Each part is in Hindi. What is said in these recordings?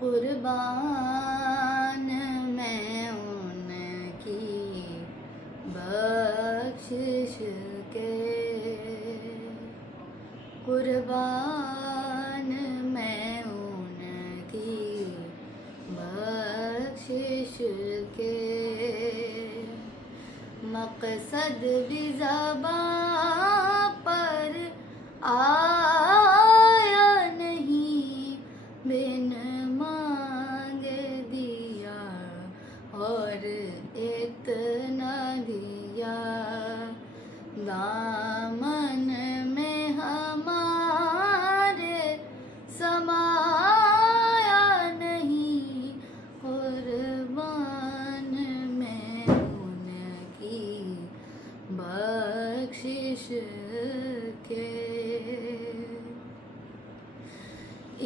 कुर्बान मैं उनकी बख्शिश के, कुर्बान मैं उनकी बख्शिश के। मकसद भी ज़बां पर आया नहीं, बिन मांगे दिया और इतना दिया। दामन में हमारे समाया नहीं, कुर्बान मैं उनकी बख्शिश के।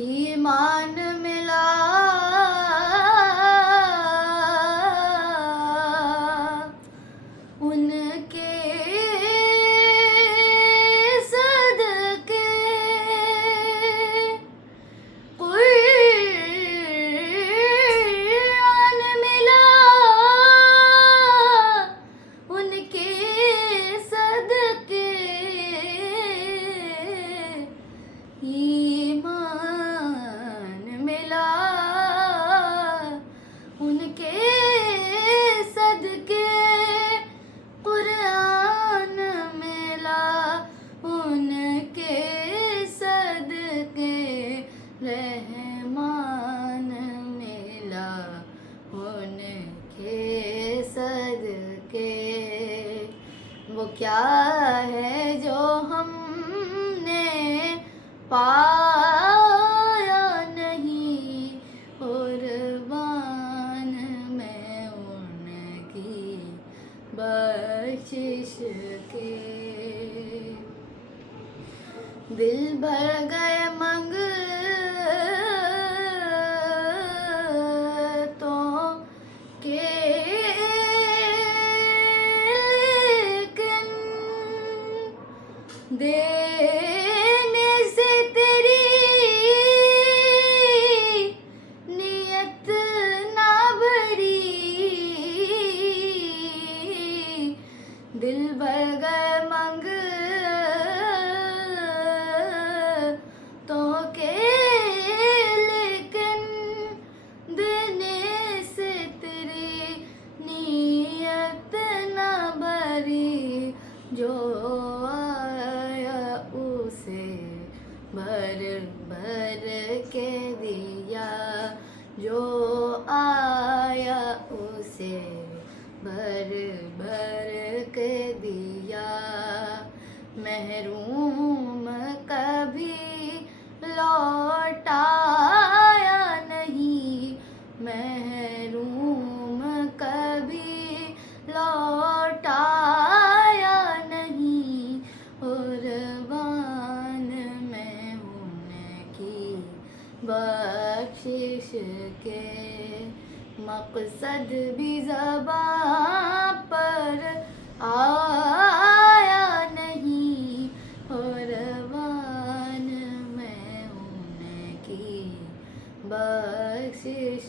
ईमान मिला उनके सदके, कुर्आन मिला उनके सदके। ईमान मिला उनके सदके, कुर्आन मिला उनके सदके। रहमान मिला उनके सदके। वो क्या है जो हमने पाया नहीं, कुर्बान मैं उनकी बख्शिश के। दिल भर गए मंगतों के, लेकिन देने से तेरी नियत ना भरी। दिल भर गए मंगतों के, लेकिन देने से तेरी नियत ना भरी। जो आया उसे भर भर के दिया, जो आया उसे भर भर के दिया। महरूम कभी लौटाया नहीं, महरूम कभी लौटाया नहीं, कुर्बान मैं उनकी बख्शिश के। मकसद भी ज़बां पर आया नहीं, कुर्बान मैं उनकी बख्शिश